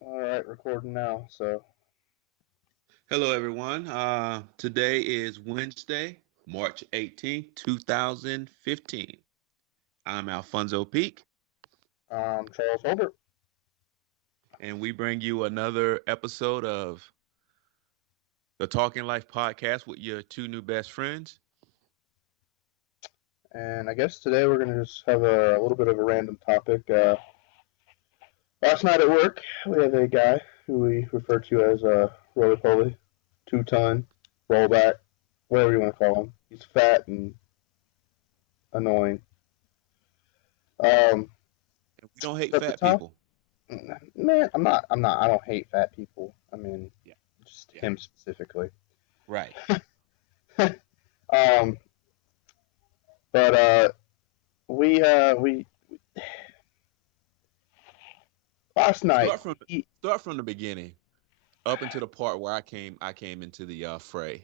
All right, recording now. So, Hello, everyone. Today is Wednesday, March 18th, 2015. I'm Alfonso Peak, Charles Holbert, and we bring you another episode of the Talking Life podcast with your two new best friends. and I guess today we're going to just have a little bit of a random topic. Last night at work, we have a guy who we refer to as Roly Poly, 2 ton, rollback, whatever you want to call him. He's fat and annoying. Um, And we don't hate but the fat top, people. man, I'm not. I don't hate fat people. I mean, Yeah, just yeah, him specifically. right. um, but we last night. Start from the beginning up into the part where I came into the fray.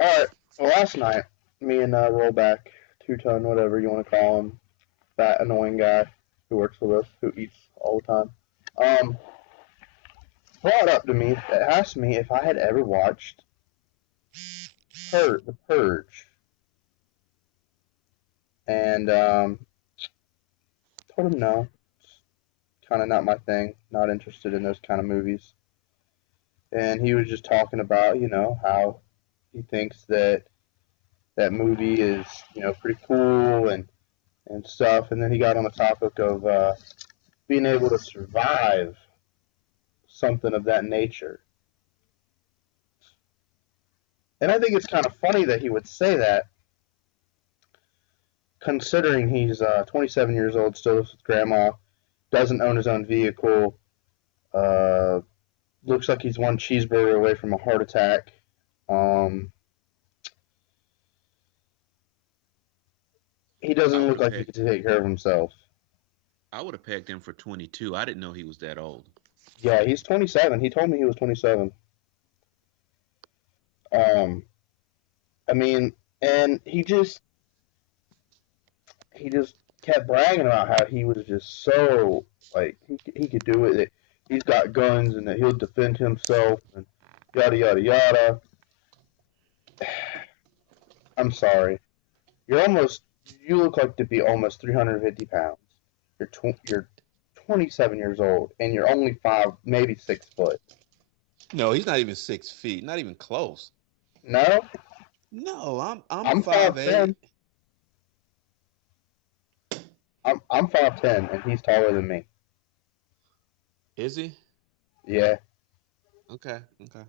All right. Well, last night, me and Rollback, 2 ton, whatever you want to call him, that annoying guy who works with us, who eats all the time, um, brought up to me, asked me if I had ever watched The Purge, and told him no. It's kind of not my thing. Not interested in those kind of movies. And he was just talking about, how he thinks that that movie is, pretty cool and stuff. And then he got on the topic of being able to survive something of that nature. And I think it's kind of funny that he would say that, considering he's 27 years old, still lives with grandma, doesn't own his own vehicle, uh, looks like he's one cheeseburger away from a heart attack. Um, he I doesn't would look have like he pegged can take care of himself. I would have pegged him for 22. I didn't know he was that old. Yeah, he's 27. He told me he was 27. Um, I mean, and he just kept bragging about how he was just so like he could do it. That he's got guns and that he'll defend himself and yada yada yada. I'm sorry. You look like to be almost 350 pounds. You're 27 years old and you're only 5, maybe 6 foot. No, he's not even 6 feet. Not even close. No, No, I'm I'm five 5'10". eight. I'm 5'10" and he's taller than me. Is he? Yeah, Okay, okay.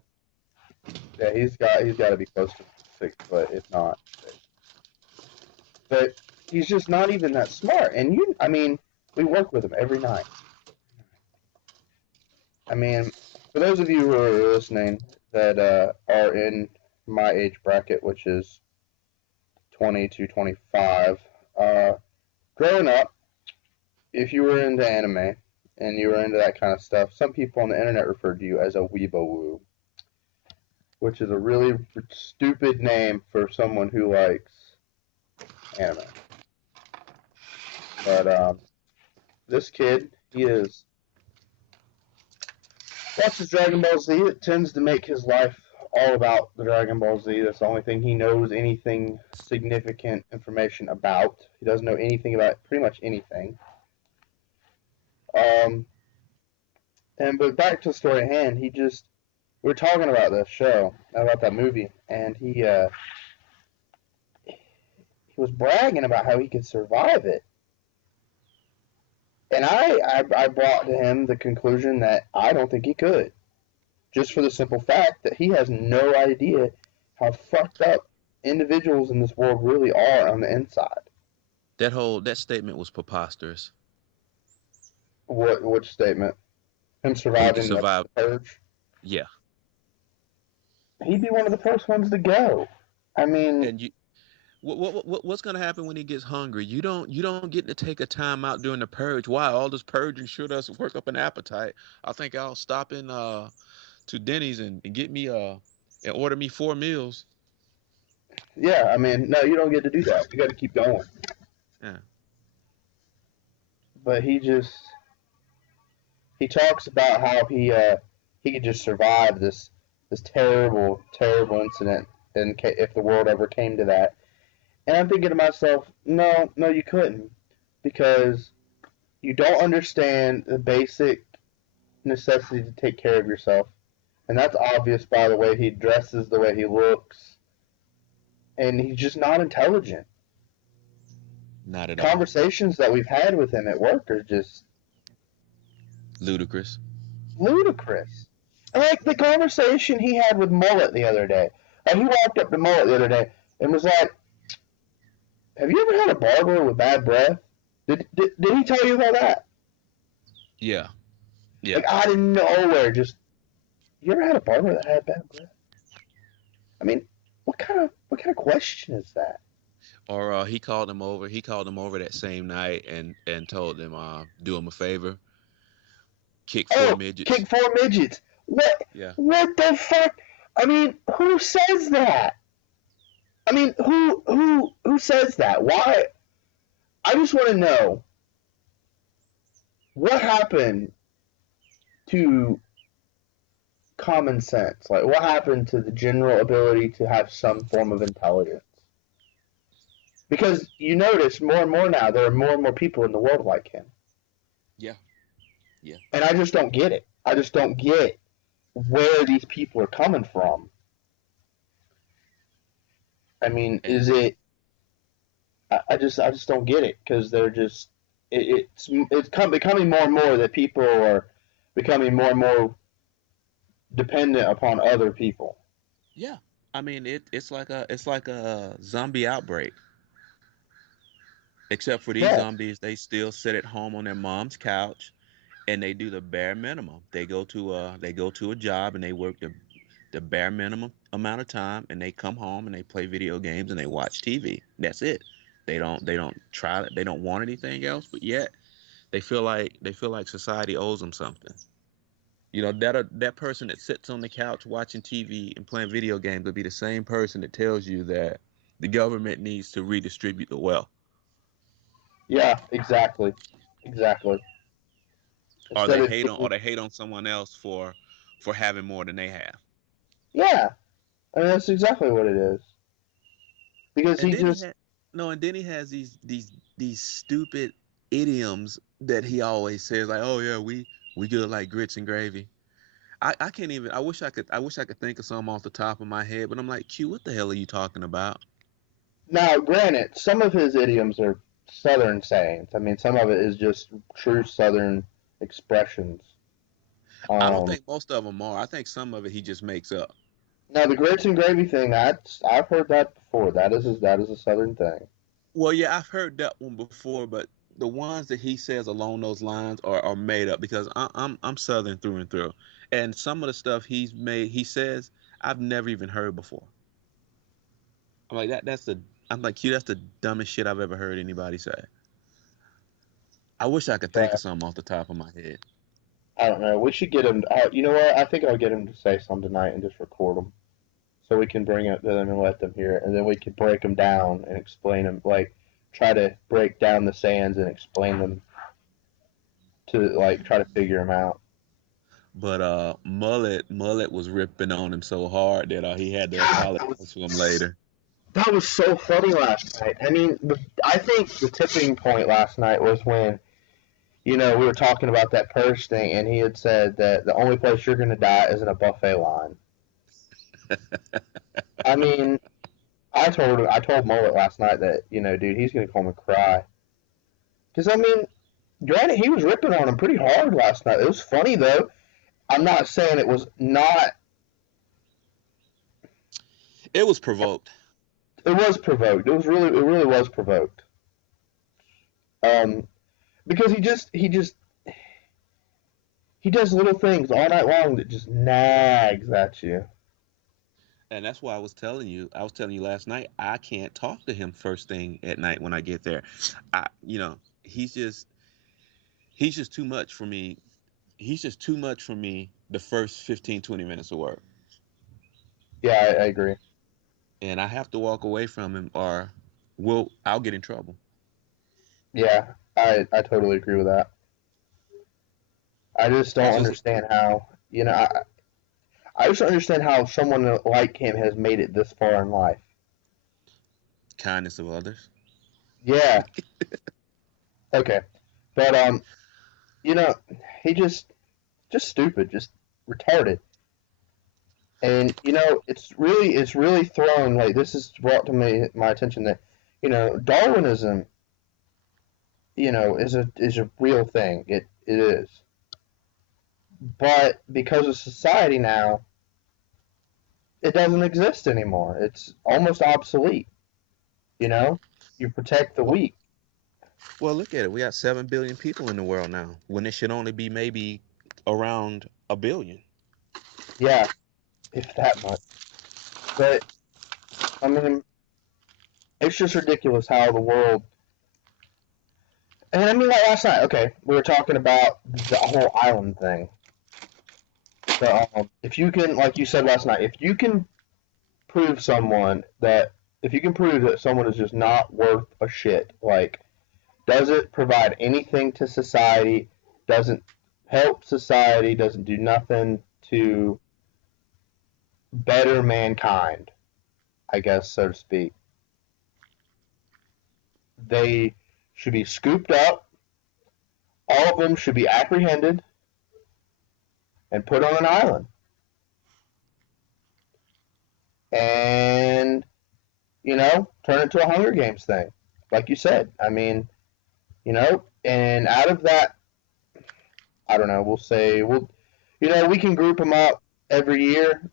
yeah, he's got to be close to 6 foot, if not 6. But he's just not even that smart. And I mean, we work with him every night. I mean, for those of you who are listening that are in my age bracket, which is 20 to 25, growing up, if you were into anime and you were into that kind of stuff, some people on the internet referred to you as a weebawoo, which is a really stupid name for someone who likes anime. But this kid, he is watches Dragon Ball Z. It tends to make his life all about the Dragon Ball Z. That's the only thing he knows anything significant information about. He doesn't know anything about pretty much anything. Um, but back to the story at hand, we were talking about this show, about that movie, and he was bragging about how he could survive it. And I brought to him the conclusion that I don't think he could, just for the simple fact that he has no idea how fucked up individuals in this world really are on the inside. That statement was preposterous. Which statement? Him That he could surviving survive. the purge? Yeah, He'd be one of the first ones to go. I mean, and what's gonna happen when he gets hungry? You don't get to take a time out during the purge. Why all this purging sure does work up an appetite. I think I'll stop in to Denny's and get me and order me 4 meals. yeah, I mean, no, you don't get to do that. You got to keep going. Yeah, But he just he talks about how he could just survive this terrible incident if the world ever came to that. And I'm thinking to myself, no, you couldn't, because you don't understand the basic necessity to take care of yourself, and that's obvious by the way he dresses, the way he looks, and he's just not intelligent. Not at all. Conversations that we've had with him at work are just Ludicrous. ludicrous. Like the conversation he had with Mullet the other day. Like he walked up to Mullet the other day and was like, "Have you ever had a barber with bad breath? Did he tell you about that?" Yeah. Yeah. Like out of nowhere, just you ever had a barber that had bad breath? I mean, what kind of question is that? Or he called him over. He called him over that same night and told him, do him a favor, kick four Oh, midgets. kick four midgets. What? Yeah. What the fuck? I mean, who says that? I mean, who says that? Why? I just want to know what happened to common sense. Like, what happened to the general ability to have some form of intelligence? Because you notice more and more now, there are more and more people in the world like him. Yeah. Yeah. And I just don't get it. I just don't get where these people are coming from. I mean, And is it? I just don't get it because they're just it's becoming more and more that people are becoming more and more dependent upon other people. yeah, I mean it's like a zombie outbreak. Except for these Yeah, zombies, they still sit at home on their mom's couch and they do the bare minimum. They go to a job and they work the bare minimum amount of time and they come home and they play video games and they watch TV. That's it. They don't want anything else, but yet they feel like society owes them something. That person that sits on the couch watching TV and playing video games would be the same person that tells you that the government needs to redistribute the wealth, yeah, exactly. or Instead they of hate on or doing, they hate on someone else for having more than they have. yeah, I mean that's exactly what it is. Because And he then he just had no, and then he has these stupid idioms that he always says like, "Oh yeah, we good like grits and gravy." I can't even. I wish I could think of some off the top of my head, but I'm like, Q, what the hell are you talking about? now granted some of his idioms are Southern sayings. I mean some of it is just true Southern expressions. I don't Um, think most of them are. I think some of it he just makes up. Now the grits and gravy thing, that's I've heard that before. That is a Southern thing. Well, yeah, I've heard that one before, but the ones that he says along those lines are made up because I'm Southern through and through, and some of the stuff he says I've never even heard before. I'm like I'm like, Q, that's the dumbest shit I've ever heard anybody say. I wish I could think Yeah, of something off the top of my head. I don't know. We should get him. You know what? I think I'll get him to say some tonight and just record them so we can bring it to them and let them hear it, and then we can break them down and explain them. Like try to break down the sands and explain them to like try to figure them out. But Mullet was ripping on him so hard that he had to God, apologize to him later. that was so funny last night. I mean, I think the tipping point last night was when we were talking about that purge thing, and he had said that the only place you're going to die is in a buffet line. I mean, I told Mullet last night that dude, he's gonna come and cry. Because I mean, granted, he was ripping on him pretty hard last night. It was funny though. I'm not saying it was not. It was provoked. It was provoked. It really was provoked. Um, because he does little things all night long that just nags at you. And that's why I was telling you last night, I can't talk to him first thing at night when I get there. He's just too much for me. He's just too much for me the first 15, 20 minutes of work. Yeah, I agree. And I have to walk away from him or I'll get in trouble. Yeah, I totally agree with that. I just don't It's just understand how, I just don't understand how someone like him has made it this far in life. kindness of others. Yeah, okay. But, you know, he just stupid, just retarded. And, it's really thrown, like, this has brought to my attention that, Darwinism, is a real thing. It is. But because of society now, it doesn't exist anymore. It's almost obsolete. You know, you protect the Well, weak. well, look at it. We got 7 billion people in the world now, when it should only be maybe around a billion. Yeah, if that much. But I mean, it's just ridiculous how the world. And I mean, like last night, okay, we were talking about the whole island thing. If you can, like you said last night, prove someone that, if you can prove that someone is just not worth a shit, like doesn't provide anything to society, doesn't help society, doesn't do nothing to better mankind, I guess, so to speak. They should be scooped up. All of them should be apprehended and put on an island. And, turn it to a Hunger Games thing. Like you said. I mean, and out of that, I don't know, we can group them up every year.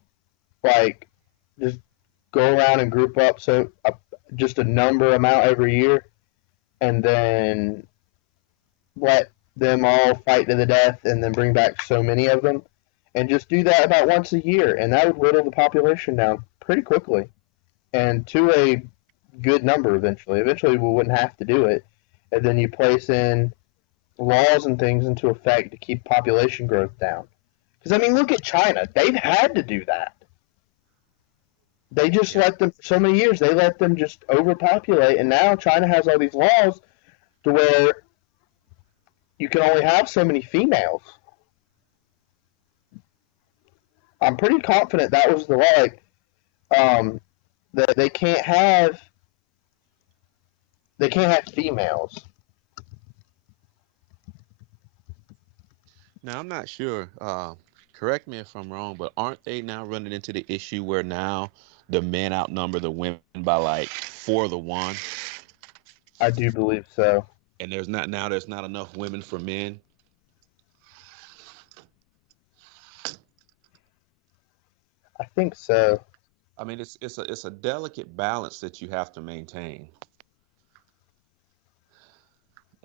Like, just go around and group up just a number amount every year, and then let them all fight to the death, and then bring back so many of them, and just do that about once a year, and that would whittle the population down pretty quickly, and to a good number eventually. Eventually, we wouldn't have to do it, and then you place in laws and things into effect to keep population growth down. Because I mean, look at China; they've had to do that. They just Yeah. let them for so many years. They let them just overpopulate, and now China has all these laws to where you can only have so many females. I'm pretty confident that was the law. Like, that they can't have females. Now I'm not sure. Correct me if I'm wrong, but aren't they now running into the issue where now the men outnumber the women by like 4 to 1, I do believe so. and there's not enough women for men. I think so. I mean, it's a delicate balance that you have to maintain,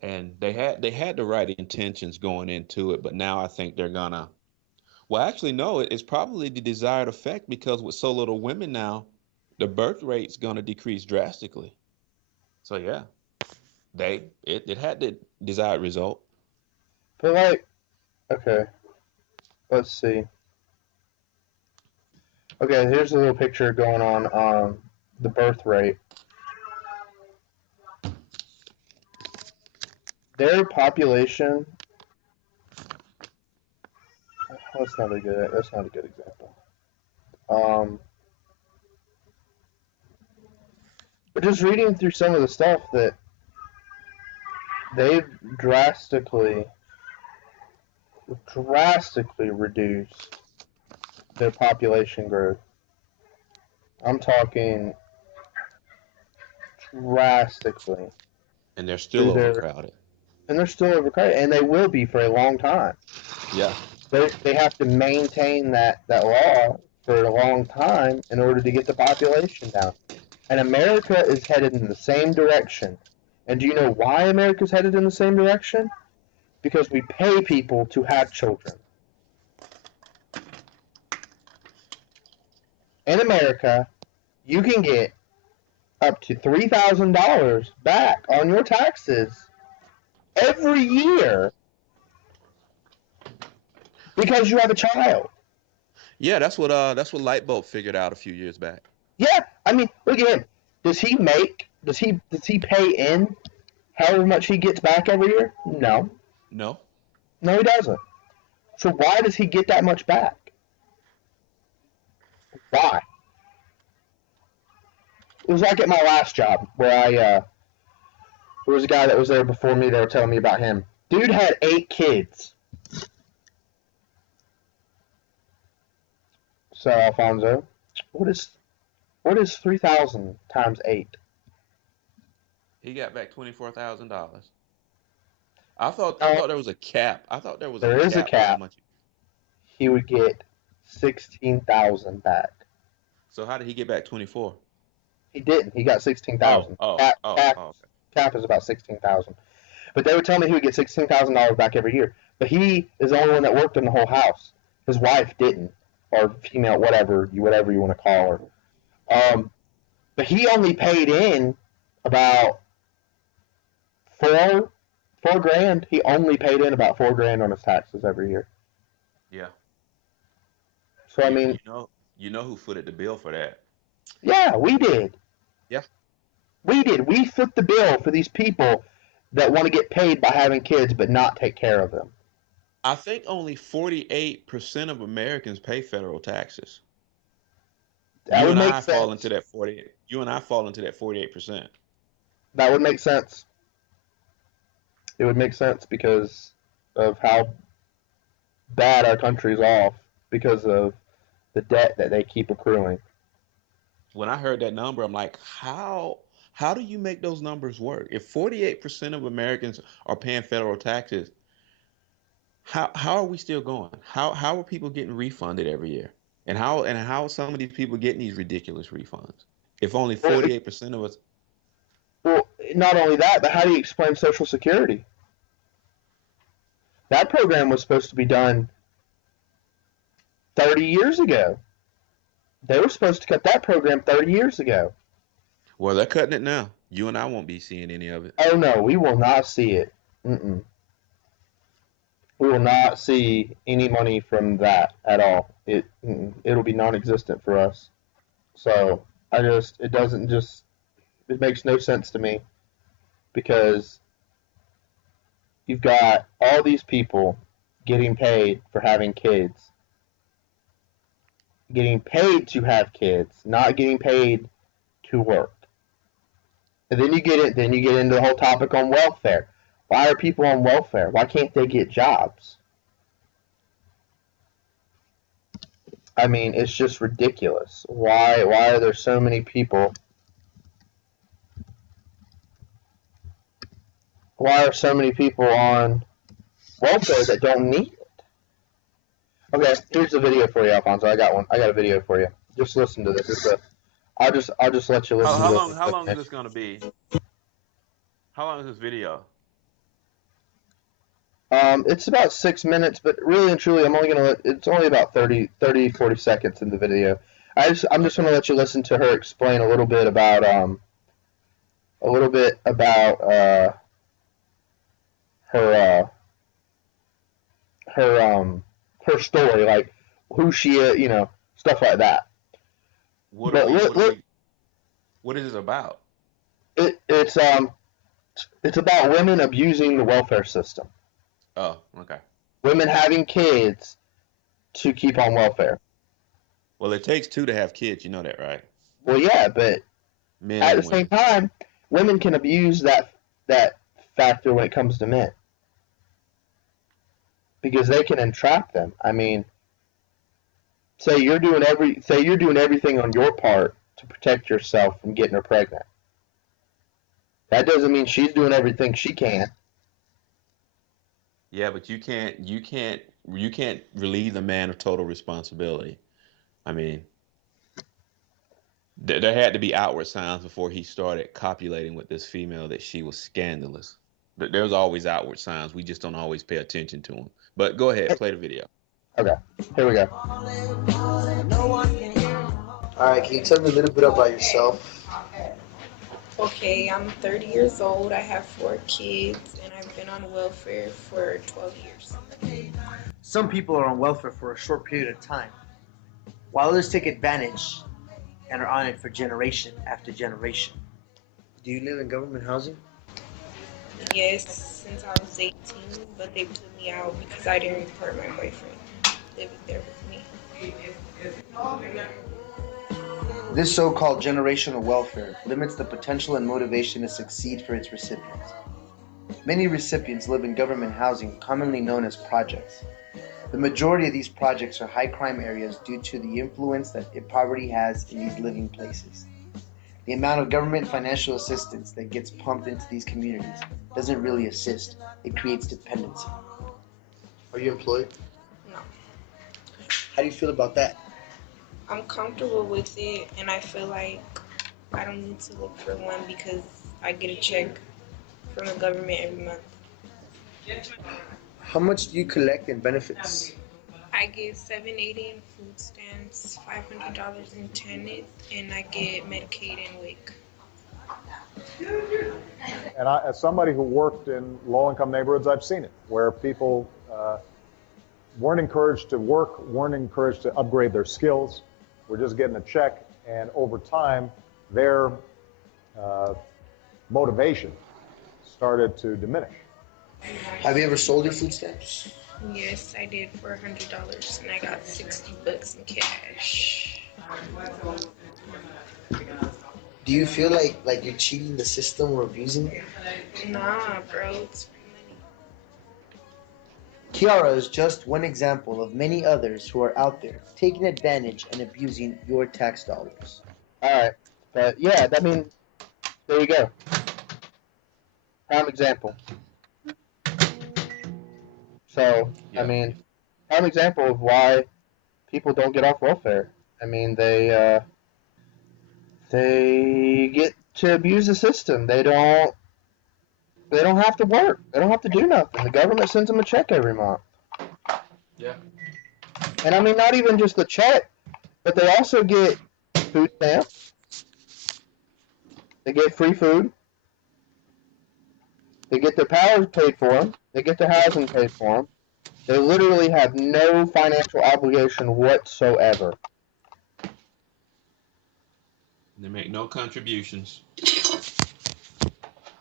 and they had the right intentions going into it, but now I think they're gonna. Well, actually, no, it's probably the desired effect because with so little women now, the birth rate's gonna decrease drastically. So yeah, it had the desired result. But like, okay, let's see. Okay, here's a little picture going on the birth rate. Their population. That's not a good example. Um, but just reading through some of the stuff that they've drastically reduced their population growth. I'm talking drastically And they're still through their, overcrowded. and they're still overcrowded, and they will be for a long time. Yeah. They have to maintain that law for a long time in order to get the population down. And America is headed in the same direction. And do you know why America's headed in the same direction? Because we pay people to have children. In America, you can get up to $3,000 back on your taxes every year because you have a child. Yeah, that's what Lightbulb figured out a few years back. Yeah, I mean, look at him. Does he pay in however much he gets back every year? No. No. No, he doesn't. So why does he get that much back? Why? It was like at my last job where there was a guy that was there before me. They were telling me about him. Dude had 8 kids. So Alfonso, what is 3,000 times 8? He got back $24,000. I thought there was a cap. I thought there was a There is a cap with how cap. much. He would get 16,000 back. So how did he get back 24? He didn't. He got 16,000. Cap, cap, Okay. cap is about 16,000. But they would tell me he would get $16,000 back every year. But he is the only one that worked in the whole house. His wife didn't, or female, whatever you want to call her. But he only paid in about four grand. He only paid in about $4,000 on his taxes every year. Yeah. So I You, mean, you know you know who footed the bill for that? yeah, we did. Yeah. We did. We foot the bill for these people that want to get paid by having kids but not take care of them. I think only 48% of Americans pay federal taxes. That You would and make I fall into sense. that 48. You and I fall into that 48%. That would make sense. It would make sense because of how bad our country's off because of the debt that they keep accruing. When I heard that number, I'm like, how do you make those numbers work? If 48% of Americans are paying federal taxes, how are we still going? How are people getting refunded every year? And how are some of these people getting these ridiculous refunds? If only Well, 48% of us. well, not only that, but how do you explain Social Security? That program was supposed to be done 30 years ago. They were supposed to cut that program 30 years ago. Well, they're cutting it now. You and I won't be seeing any of it. Oh no, we will not see it. Mm-mm. We will not see any money from that at all. It'll be non-existent for us. So it doesn't just it makes no sense to me because you've got all these people getting paid for having kids, getting paid to have kids, not getting paid to work. And then you get into the whole topic on welfare. Why are people on welfare? Why can't they get jobs? I mean, it's just ridiculous. Why are there so many people? Why are so many people on welfare that don't need it? Okay, here's the video for you, Alfonso. I got one. I got a video for you. Just listen to this. I'll just let you How, listen how to long how long is this. this gonna be? How long is this video? It's about 6 minutes, but really and truly, it's only about 40 seconds in the video. I'm just Okay. gonna let you listen to her explain a little bit about her her her story, like who she is, stuff like that. What are But we what are look, we what is it about? it, it's about women abusing the welfare system, Oh, okay. women having kids to keep on welfare. Well, it takes two to have kids, you know that, right? Well, yeah, but Men at the and same women. time, women can abuse that factor when it comes to men because they can entrap them. I mean, say you're doing everything on your part to protect yourself from getting her pregnant. That doesn't mean she's doing everything she can. Yeah, but you can't relieve the man of total responsibility. I mean, there had to be outward signs before he started copulating with this female that she was scandalous. But there's always outward signs. We just don't always pay attention to them. But go ahead, play the video. Okay, here we go. All right, can you tell me a little bit about yourself? Okay, I'm 30 years old. I have 4 kids, and I've been on welfare for 12 years. Some people are on welfare for a short period of time, while others take advantage and are on it for generation after generation. Do you live in government housing? Yes, since I was 18, but they put me out because I didn't report my boyfriend living there with me. This so-called generational welfare limits the potential and motivation to succeed for its recipients. Many recipients live in government housing, commonly known as projects. The majority of these projects are high crime areas due to the influence that poverty has in these living places. The amount of government financial assistance that gets pumped into these communities doesn't really assist, it creates dependency. Are you employed? No. How do you feel about that? I'm comfortable with it, and I feel like I don't need to look for one because I get a check from the government every month. How much do you collect in benefits? I get $7.80 in food stamps, $500 in TANF, and I get Medicaid and WIC. And as somebody who worked in low-income neighborhoods, I've seen it, where people weren't encouraged to work, weren't encouraged to upgrade their skills, were just getting a check, and over time, their motivation started to diminish. Have you ever sold your food stamps? Yes, I did for $100, and I got $60 in cash. Do you feel like you're cheating the system or abusing it? Nah, bro, it's free money. Kiara is just one example of many others who are out there taking advantage and abusing your tax dollars. All right, but yeah, I mean, there you go. Prime example. So, I Yeah. mean, prime example of why people don't get off welfare. I mean, they get to abuse the system. They don't have to work. They don't have to do nothing. The government sends them a check every month. Yeah. And I mean, not even just the check, but they also get food stamps. They get free food. They get their powers paid for them. They get their housing paid for them. They literally have no financial obligation whatsoever. They make no contributions.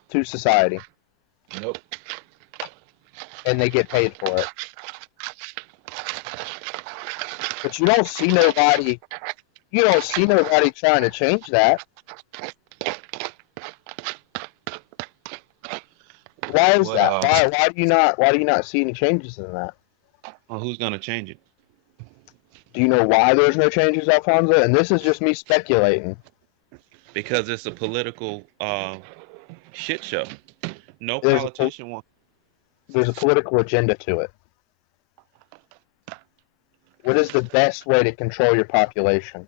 To society, Nope. and they get paid for it. But you don't see nobody. You don't see nobody trying to change that. Why is What? that? Why do you not? Why do you not see any changes in that? Well, who's gonna change it? Do you know why there's no changes, Alfonso? And this is just me speculating. Because it's a political shit show. No There's a politician wants. there's a political agenda to it. What is the best way to control your population?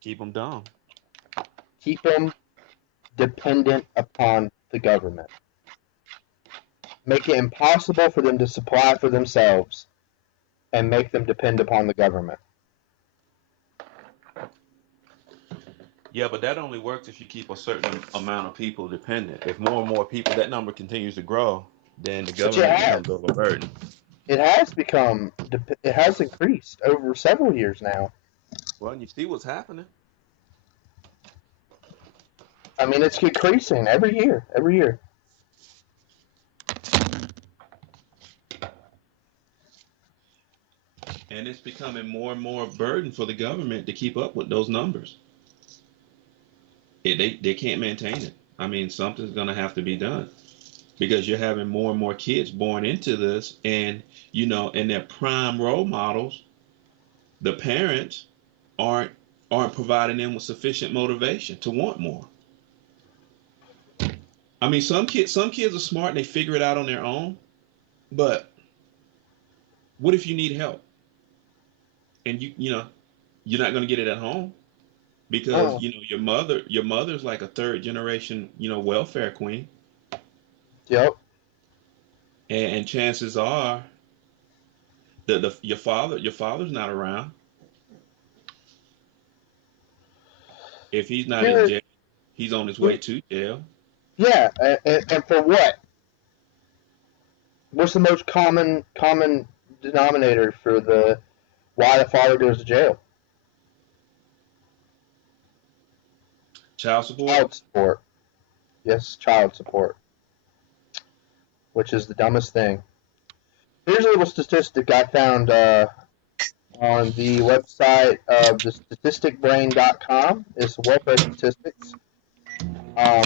Keep them dumb. Keep them dependent upon the government. Make it impossible for them to supply for themselves, and make them depend upon the government. Yeah, but that only works if you keep a certain amount of people dependent. If more and more people, that number continues to grow, then the But it government has, becomes overburdened. it has increased over several years now. Well, and you see what's happening. I mean, it's increasing every year, every year. And it's becoming more and more burden for the government to keep up with those numbers. They can't maintain it. I mean, something's going to have to be done because you're having more and more kids born into this, and and their prime role models, the parents aren't providing them with sufficient motivation to want more. I mean, some kids are smart and they figure it out on their own, but what if you need help and you're not going to get it at home because Oh, your mother's like a third generation welfare queen, yep. and chances are that your father's not around. If he's not in Here, jail, he's on his way here, to jail. yeah, and for what? What's the most common denominator for the why the father goes to jail? Child support. Child support. Yes, child support. which is the dumbest thing. Here's a little statistic I found on the website of the statisticbrain.com. It's welfare statistics. Um,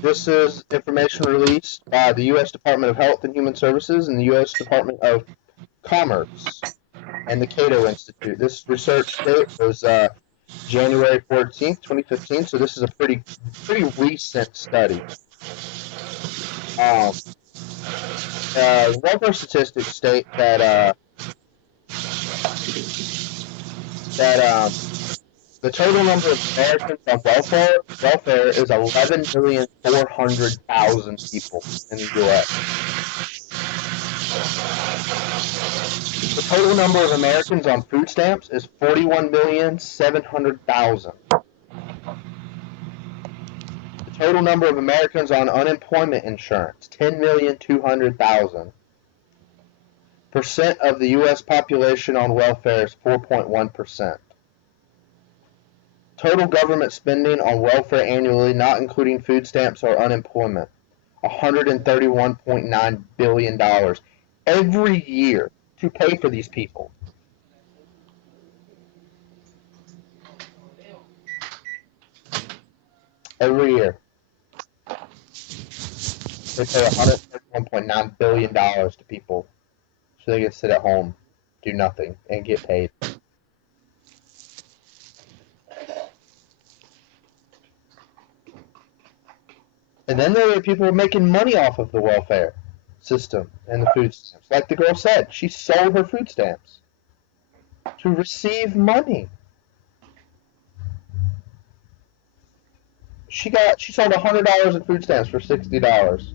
this is information released by the U.S. Department of Health and Human Services and the U.S. Department of Commerce and the Cato Institute. This research date was January 14th, 2015, so this is a pretty recent study. Welfare statistics state that the total number of Americans on welfare is 11,400,000 people in the U.S. The total number of Americans on food stamps is 41,700,000. The total number of Americans on unemployment insurance, 10,200,000. Percent of the U.S. population on welfare is 4.1%. Total government spending on welfare annually, not including food stamps or unemployment, $131.9 billion every year to pay for these people. Every year. They pay $131.9 billion to people so they can sit at home, do nothing, and get paid. And then there are people making money off of the welfare system and the food stamps. Like the girl said, she sold her food stamps to receive money. She sold $100 in food stamps for $60.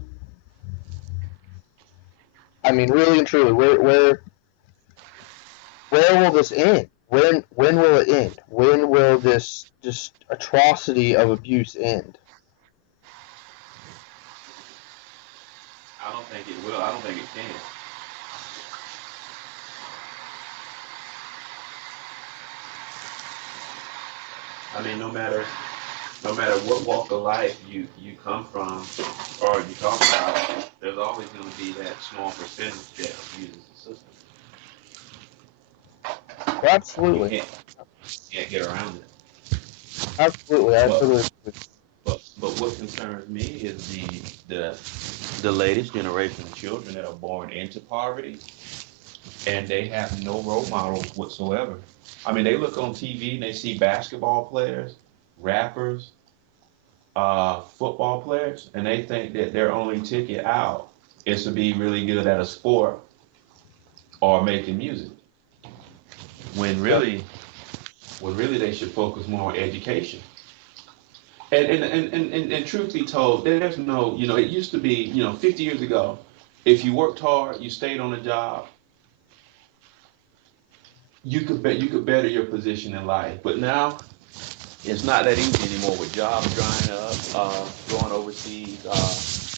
I mean, really and truly, where will this end? When will it end? When will this just atrocity of abuse end? I don't think it will. I don't think it can. I mean, no matter what walk of life you come from or you talk about, there's always going to be that small percentage that uses the system. You Absolutely. can't get around it. Absolutely. But Absolutely. but what concerns me is the latest generation of children that are born into poverty and they have no role models whatsoever. I mean, they look on TV and they see basketball players, rappers, football players, and they think that their only ticket out is to be really good at a sport or making music. When Yep. really, when really they should focus more on education. And truth be told, there's no, it used to be, 50 years ago, if you worked hard, you stayed on the job, you could better your position in life. But now it's not that easy anymore with jobs drying up, going overseas,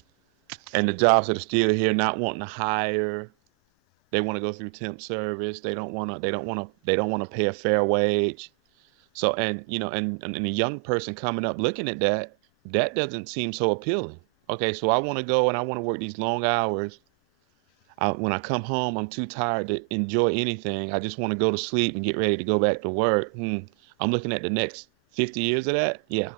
and the jobs that are still here not wanting to hire. They want to go through temp service. They don't want to. They don't want to. They don't want to pay a fair wage. So and a young person coming up looking at that, that doesn't seem so appealing. Okay, so I want to go and I want to work these long hours. When I come home, I'm too tired to enjoy anything. I just want to go to sleep and get ready to go back to work. I'm looking at the next 50 years of that. Yeah.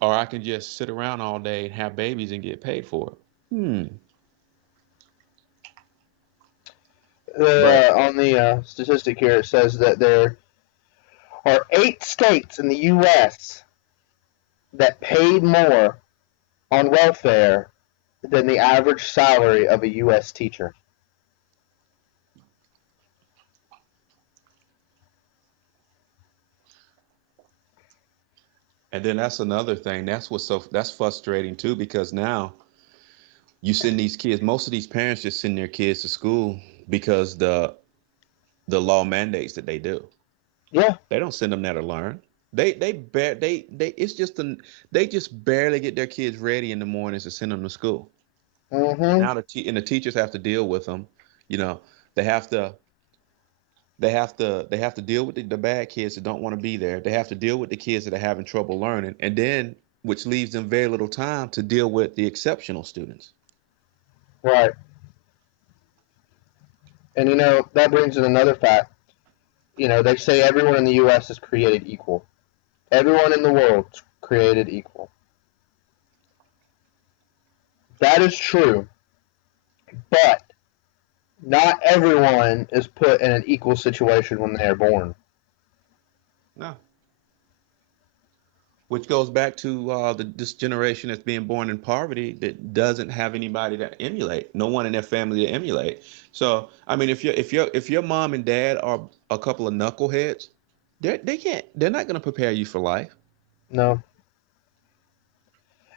Or I can just sit around all day and have babies and get paid for it. But On the statistic here, it says that there are 8 states in the U.S. that paid more on welfare than the average salary of a U.S. teacher. and then that's another thing. That's frustrating too because now you send these kids. Most of these parents just send their kids to school because the law mandates that they do. Yeah. They don't send them there to learn. They it's just they just barely get their kids ready in the mornings to send them to school. Mm-hmm. Now the teachers have to deal with them. You know, they have to they have to deal with the bad kids that don't want to be there. They have to deal with the kids that are having trouble learning, and then which leaves them very little time to deal with the exceptional students. Right. And that brings in another fact. They say everyone in the U.S. is created equal. Everyone in the world is created equal. That is true, but not everyone is put in an equal situation when they are born. No. Which goes back to this generation that's being born in poverty that doesn't have anybody to emulate, no one in their family to emulate. So, I mean, if your mom and dad are a couple of knuckleheads, they're not going to prepare you for life. No.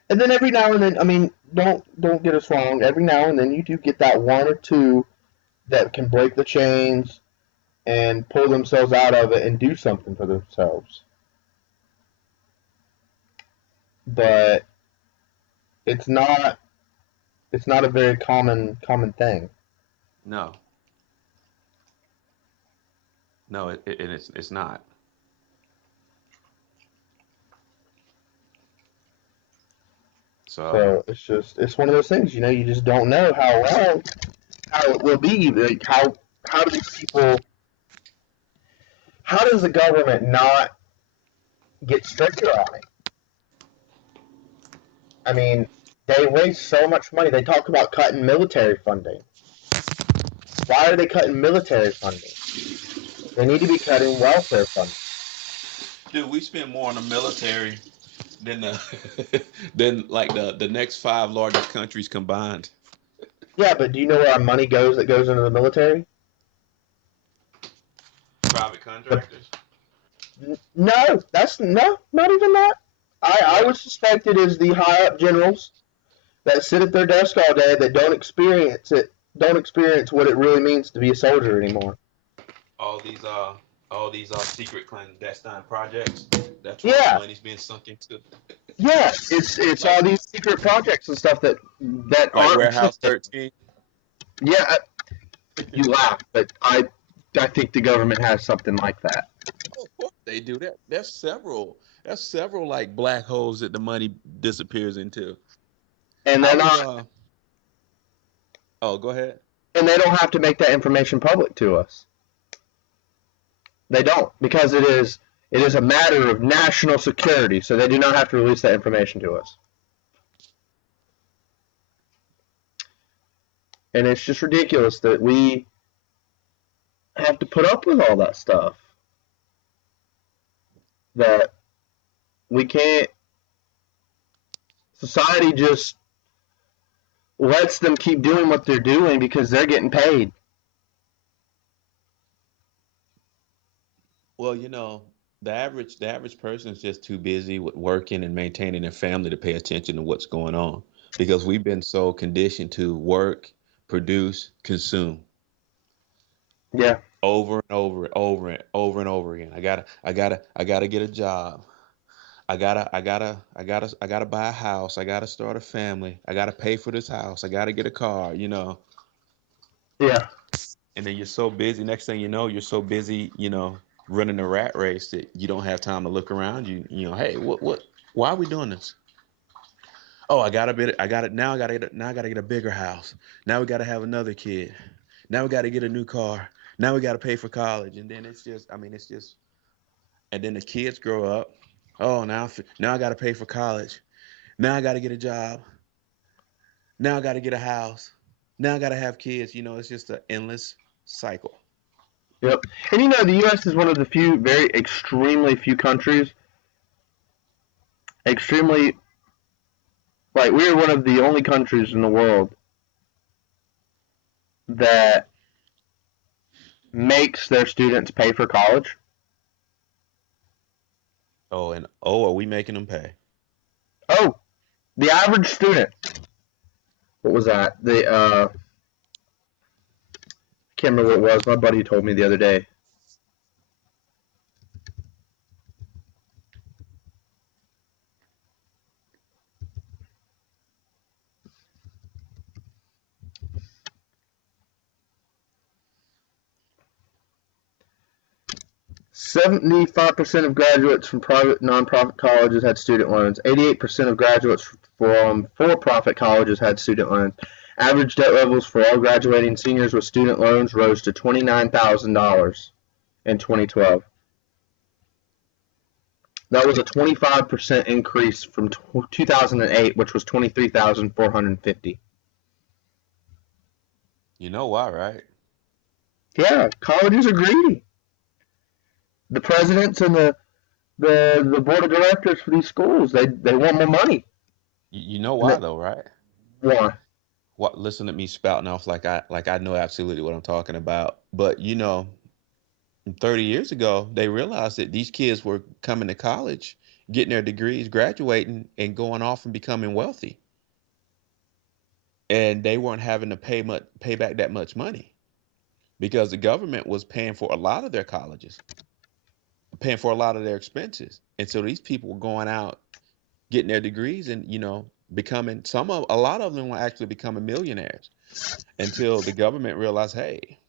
And then every now and then, I mean, don't get us wrong. Every now and then, you do get that one or two that can break the chains and pull themselves out of it and do something for themselves. But it's not a very common thing. No, no, it's not. So, So it's one of those things. You just don't know how it will be. Like how do these people? How does the government not get stricter on it? I mean, they waste so much money. They talk about cutting military funding. Why are they cutting military funding? They need to be cutting welfare funding. dude, we spend more on the military than the than like the next five largest countries combined. Yeah, but do you know where our money goes that goes into the military? Private The, contractors. no, not even that. I What? would suspect it is the high up generals that sit at their desk all day that don't experience what it really means to be a soldier anymore. all these uh all these secret clandestine projects. That's where all the Yeah, money's being sunk into. yeah, it's Like all these secret projects and stuff that like aren't Warehouse funded. 13. Yeah, you laugh, but I think the government has something like that. Oh, of course they do that. There's several like black holes that the money disappears into. And I they're was not oh, go ahead. and they don't have to make that information public to us. They don't because it is a matter of national security, so they do not have to release that information to us. And it's just ridiculous that we have to put up with all that stuff. That we can't society just lets them keep doing what they're doing because they're getting paid. Well, the average person is just too busy with working and maintaining their family to pay attention to what's going on because we've been so conditioned to work, produce, consume Yeah. over and over and over and over and over again. I gotta get a job. I gotta buy a house. I gotta start a family. I gotta pay for this house. I gotta get a car. Yeah. And then you're so busy. Next thing you know, you're so busy, running a rat race that you don't have time to look around you. Hey, why are we doing this? Oh, I got a bit. I got it now. Now I gotta get a bigger house. Now we gotta have another kid. Now we gotta get a new car. Now we gotta pay for college. And then it's just. And then the kids grow up. Oh, now I gotta pay for college. Now I gotta get a job. Now I gotta get a house. Now I gotta have kids. It's just an endless cycle. Yep. And the U.S. is one of the few, very extremely few countries, extremely like we are one of the only countries in the world that makes their students pay for college. Are we making them pay? Oh, the average student. What was that? I can't remember what it was. My buddy told me the other day. 75% of graduates from private nonprofit colleges had student loans. 88% of graduates from for-profit colleges had student loans. Average debt levels for all graduating seniors with student loans rose to $29,000 in 2012. That was a 25% increase from 2008, which was 23,450. You know why, right? Yeah, colleges are greedy. The presidents and the board of directors for these schools, they want more money. You know why though, right? Why? What? Listen to me spouting off like I know absolutely what I'm talking about. But 30 years ago, they realized that these kids were coming to college, getting their degrees, graduating, and going off and becoming wealthy, and they weren't having to pay back that much money because the government was paying for a lot of their colleges, paying for a lot of their expenses, and so these people were going out, getting their degrees, and becoming a lot of them were actually becoming millionaires until the government realized, hey,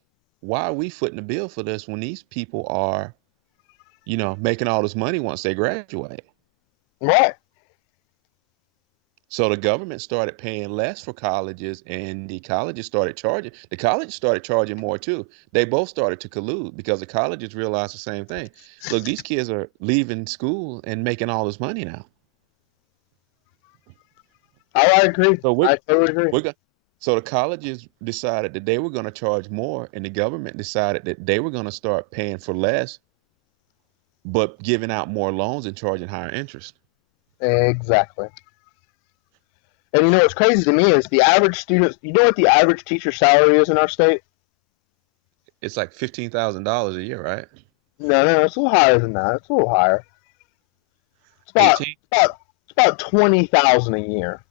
why are we footing the bill for this when these people are, making all this money once they graduate? Right. So the government started paying less for colleges, and the colleges started charging. The colleges started charging more too. They both started to collude because the colleges realized the same thing. Look, these kids are leaving school and making all this money now. I agree. So I totally agree. So the colleges decided that they were going to charge more, and the government decided that they were going to start paying for less, but giving out more loans and charging higher interest. Exactly. And what's crazy to me is the average student. You know what the average teacher salary is in our state? It's like $15,000 a year, right? No, it's a little higher than that. It's a little higher. It's 18. about 20,000 a year.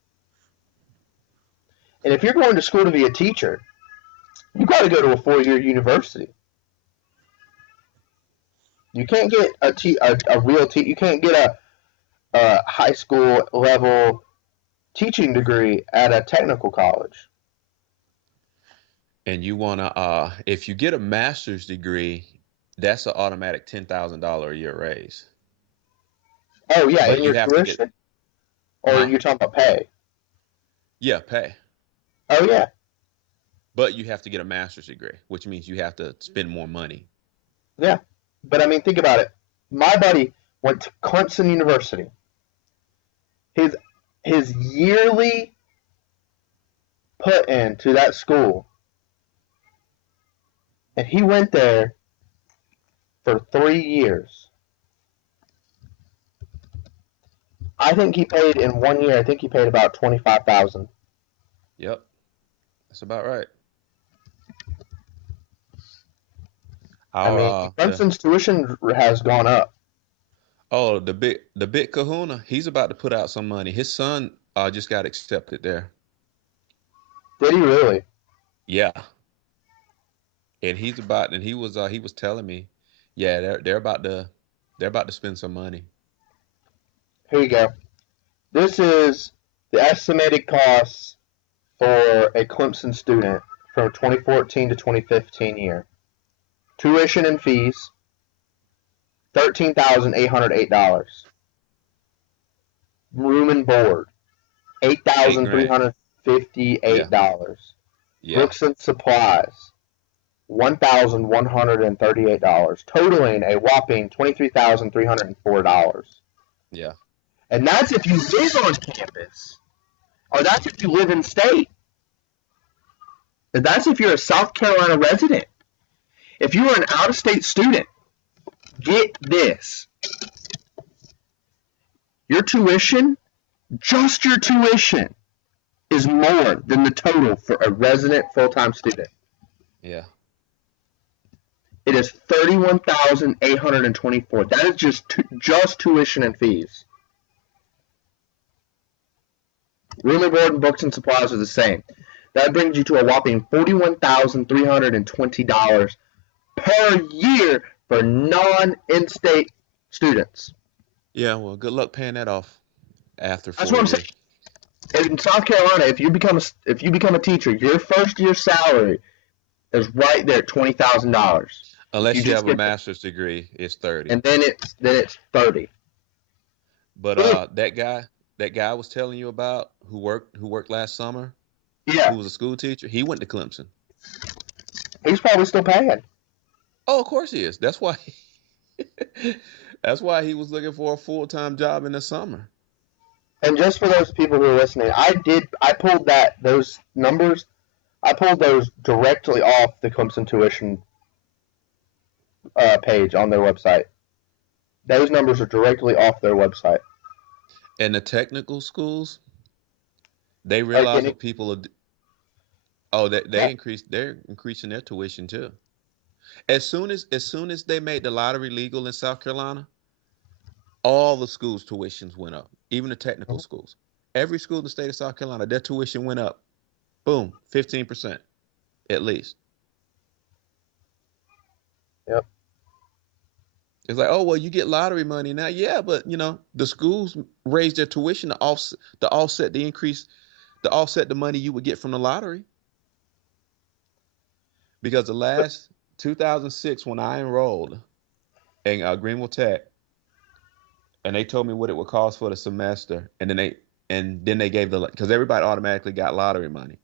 And if you're going to school to be a teacher, you got to go to a 4-year university. You can't get a real teacher. You can't get a high school level teaching degree at a technical college. And you want to, if you get a master's degree, that's an automatic $10,000 a year raise. Oh yeah, But in you your have to get, tuition, or huh? you're talking about pay? Yeah, pay. Oh yeah, But you have to get a master's degree, which means you have to spend more money. yeah. But I mean, think about it. My buddy went to Clemson University. His yearly put into that school, and he went there for 3 years. I think he paid in 1 year. I think he paid about 25,000. Yep, that's about right. I Our mean, Clemson's tuition has gone up. the big Kahuna, he's about to put out some money. His son just got accepted there. Did he really? Yeah, and he was telling me, yeah, they're about to spend some money. Here you go. This is the estimated costs for a Clemson student from 2014 to 2015 year. Tuition and fees, $13,808. Room and board, $8 grand. $8,358. Yeah, Books and supplies, $1,138, totaling a whopping $23,304. yeah. And that's if you live on campus, or that's if you live in state. And that's if you're a South Carolina resident. If you are an out-of-state student, get this. Your tuition, just your tuition, is more than the total for a resident full-time student. Yeah. It is $31,824. That is just tuition and fees. Room and board and books and supplies are the same. That brings you to a whopping $41,320 per year for non-in-state students. Yeah, well, good luck paying that off after That's 4 what I'm years. saying. In South Carolina, if you become a teacher, your first year salary is right there at $20,000. Unless you just have a get, master's degree, it's 30. and then it's 30. But Ugh. that guy I was telling you about who worked last summer, Yeah, who was a school teacher, he went to Clemson. he's probably still paying. Oh, of course he is. That's why that's why he was looking for a full-time job in the summer. And just for those people who are listening, I pulled those numbers. I pulled those directly off the Clemson tuition page on their website. Those numbers are directly off their website. And the technical schools, they Like realize any, what people are. Oh, yeah. they're increasing their tuition too. As soon as they made the lottery legal in South Carolina, all the schools' tuitions went up, even the technical Mhm. schools. Every school in the state of South Carolina, their tuition went up. Boom, 15% at least. Yep. It's like, oh well, you get lottery money now. Yeah, but the schools raised their tuition to offset the increase, to offset the money you would get from the lottery. Because the last 2006 when I enrolled in Greenville Tech, and they told me what it would cost for the semester, and then they gave because everybody automatically got lottery money,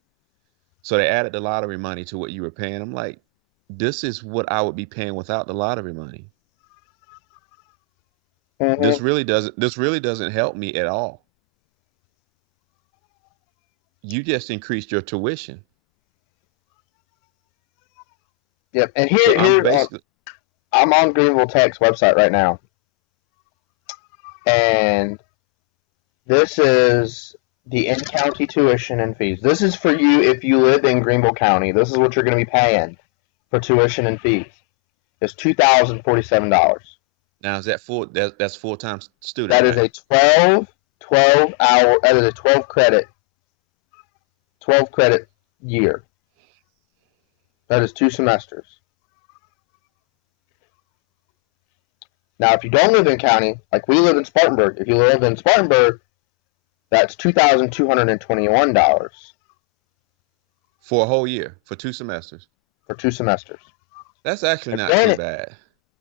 so they added the lottery money to what you were paying. I'm like, this is what I would be paying without the lottery money. Hmm. This really doesn't help me at all. You just increased your tuition. Yep. And So I'm here basically I'm on Greenville Tech's website right now, and this is the in-county tuition and fees. This is for you if you live in Greenville County. This is what you're going to be paying for tuition and fees. It's $2,047. now is that that's full-time student, That is right? a 12 hour. That is a 12 credit year. That is 2 semesters. Now, if you don't live in county, like we live in Spartanburg, if you live in Spartanburg, that's $2,221 For a whole year, for 2 semesters. for 2 semesters. That's actually And not too bad.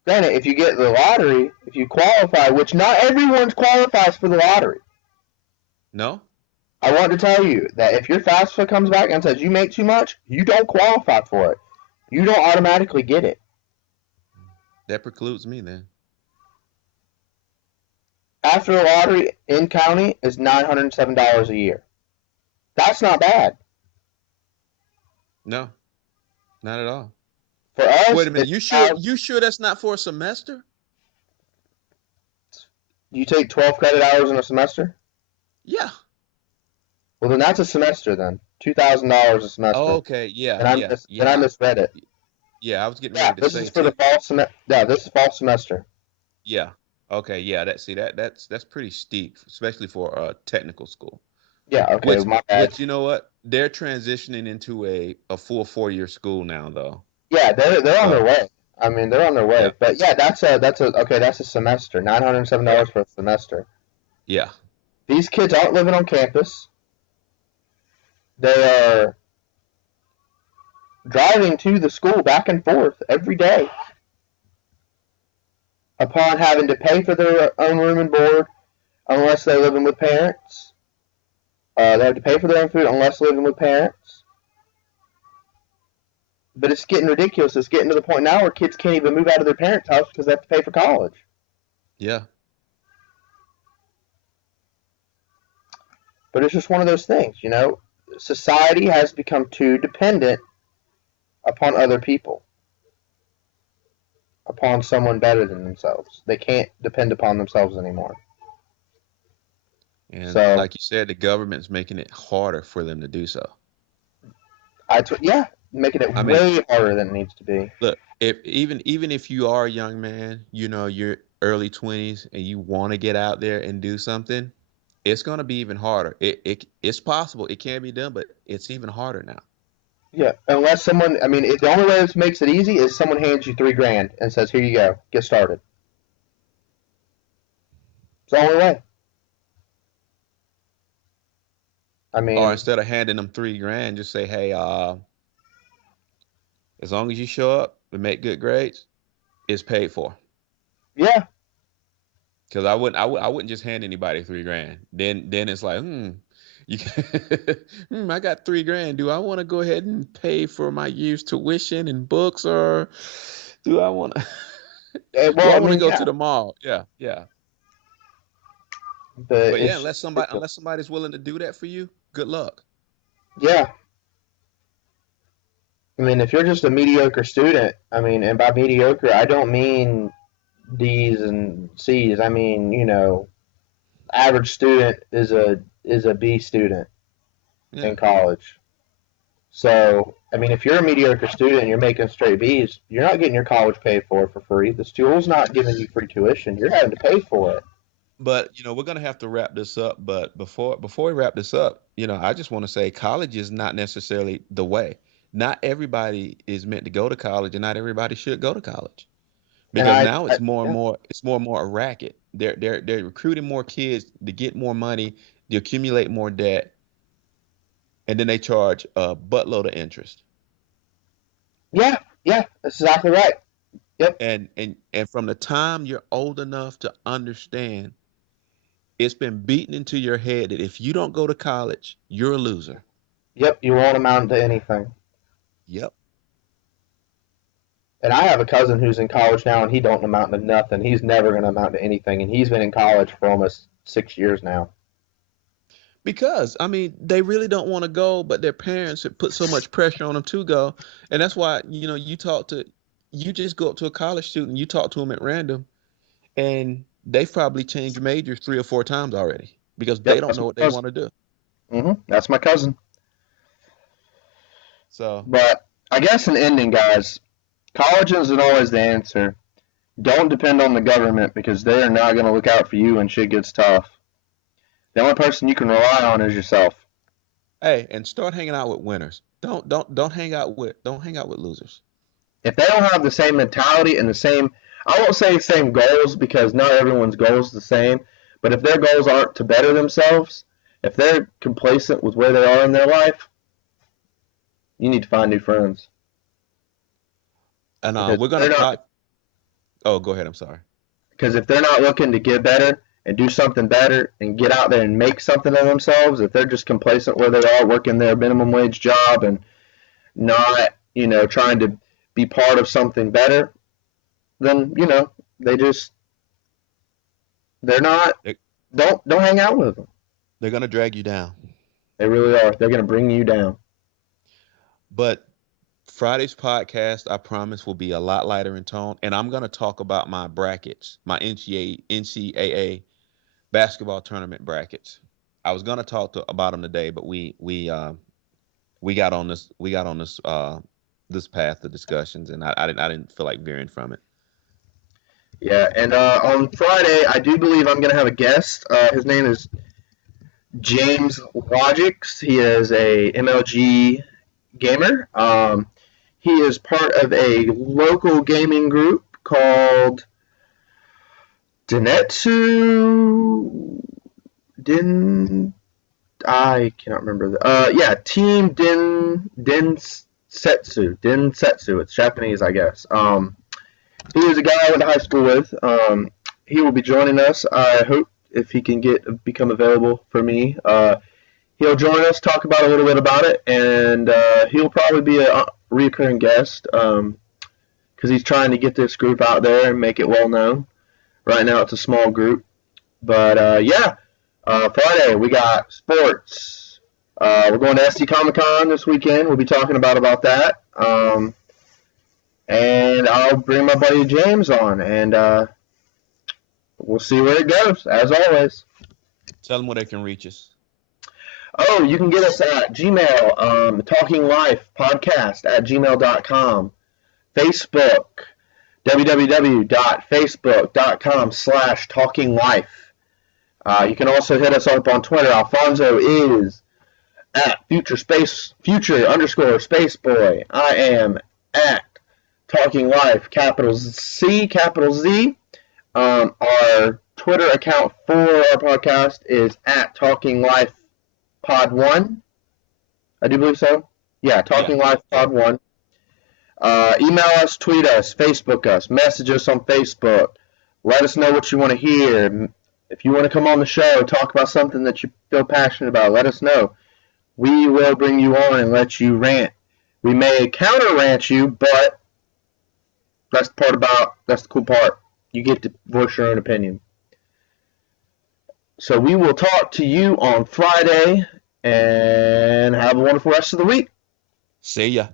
granted, if you get the lottery, if you qualify, which not everyone qualifies for the lottery, No, I want to tell you that if your FAFSA comes back and says you make too much, you don't qualify for it. You don't automatically get it. that precludes me then. After the lottery in county is $907 a year. That's not bad. No, not at all. For Wait us, a minute. it's You sure? You sure that's not for a semester? you take 12 credit hours in a semester. Yeah. Well, then that's a semester. Then $2,000 a semester. Okay. Yeah. And Yeah. I Yeah. misread it. Yeah. I was getting Yeah, ready to this say is for the too. fall semester. Yeah, this is fall semester. Yeah. Okay. Yeah. That's pretty steep, especially for a technical school. Yeah, okay, Which my bad. which you know what? They're transitioning into a full 4-year school now, though. Yeah, they're on their So way. I mean, they're on their way. yeah. But yeah, that's a semester. Yeah. $907 for a semester. Yeah. These kids aren't living on campus. They are driving to the school back and forth every day upon having to pay for their own room and board unless they're living with parents. They have to pay for their own food unless they're living with parents. But it's getting ridiculous. It's getting to the point now where kids can't even move out of their parents' house because they have to pay for college. Yeah. But it's just one of those things, you know. Society has become too dependent upon other people, upon someone better than themselves. They can't depend upon themselves anymore. And So, like you said, the government's making it harder for them to do so. yeah, making it I mean, way harder than it needs to be. look, if even if you are a young man, you're early 20s and you want to get out there and do something, it's going to be even harder. It's possible. It can be done, but it's even harder now. Yeah, unless someone, I mean, the only way this makes it easy is someone hands you 3 grand and says, "Here you go, get started." It's the only way. I Or mean, instead of handing them 3 grand, just say, "Hey, as long as you show up and make good grades, is paid for. Yeah. Because I wouldn't just hand anybody $3,000. Then it's like, you I got $3,000. Do I want to go ahead and pay for my year's tuition and books, or do I want to do Well, I I want to mean, go yeah, to the mall? Yeah, yeah. but But yeah, it's just unless somebody's willing to do that for you, good luck. yeah. I mean, if you're just a mediocre student, I mean, and by mediocre, I don't mean D's and C's. I mean, average student is a B student Yeah. in college. So, I mean, if you're a mediocre student and you're making straight B's, you're not getting your college paid for free. The school's not giving you free tuition. You're having to pay for it. But we're gonna have to wrap this up. But before we wrap this up, I just want to say college is not necessarily the way. Not everybody is meant to go to college, and not everybody should go to college. And Because now I it's more and yeah, more a racket. They're recruiting more kids to get more money, to accumulate more debt, and then they charge a buttload of interest. yeah, yeah, that's exactly right. Yep, And from the time you're old enough to understand, it's been beaten into your head that if you don't go to college, you're a loser. yep, you won't amount to anything. Yep. And I have a cousin who's in college now, and he don't amount to nothing. He's never going to amount to anything, and he's been in college for almost 6 years now. Because I mean, they really don't want to go, but their parents have put so much pressure on them to go, and that's why you just go up to a college student, you talk to them at random, and they've probably changed majors 3 or 4 times already because they Yep, don't that's know my what they cousin. want to do. That's my cousin. So, But I guess in ending, guys, college isn't always the answer. Don't depend on the government because they are not going to look out for you when shit gets tough. The only person you can rely on is yourself. hey, and start hanging out with winners. Don't hang out with losers. If they don't have the same mentality and the same, I won't say same goals because not everyone's goals is the same, but if their goals aren't to better themselves, if they're complacent with where they are in their life, you need to find new friends And because we're gonna they're not pot. Oh, go ahead. I'm sorry. because if they're not looking to get better and do something better and get out there and make something of themselves, if they're just complacent where they are, working their minimum wage job and not, trying to be part of something better, then they just they're not. They, Don't hang out with them. they're gonna drag you down. They really are. They're gonna bring you down. But Friday's podcast, I promise, will be a lot lighter in tone, and I'm gonna talk about my brackets, my NCAA basketball tournament brackets. I was gonna about them today, but we got on this path of discussions, and I didn't feel like veering from it. Yeah, and on Friday, I do believe I'm gonna have a guest. His name is James Logix. He is a MLG gamer. He is part of a local gaming group called Denetsu. Din. I cannot remember the. Yeah, Team Densetsu. Densetsu. It's Japanese, I guess. He is a guy I went to high school with. He will be joining us. I hope if he can become available for me. He'll join us, talk about a little bit about it, and he'll probably be a recurring guest because he's trying to get this group out there and make it well known. Right now, it's a small group, but yeah, Friday we got sports. We're going to SD Comic Con this weekend. We'll be talking about that, and I'll bring my buddy James on, and we'll see where it goes. As always. Tell them where they can reach us. Oh, you can get us at Gmail, talkinglifepodcast@gmail.com. Facebook, www.facebook.com/talkinglife. You can also hit us up on Twitter. Alfonso is at future_spaceboy. I am at Talking Life, capital C, capital Z. Our Twitter account for our podcast is at Talking Life Pod 1. I do believe so. Yeah, Talking Life Pod 1. Email us, tweet us, Facebook us, message us on Facebook. Let us know what you want to hear. If you want to come on the show, talk about something that you feel passionate about, let us know. We will bring you on and let you rant. We may counter rant you, but that's the cool part. You get to voice your own opinion. So we will talk to you on Friday, and have a wonderful rest of the week. See ya.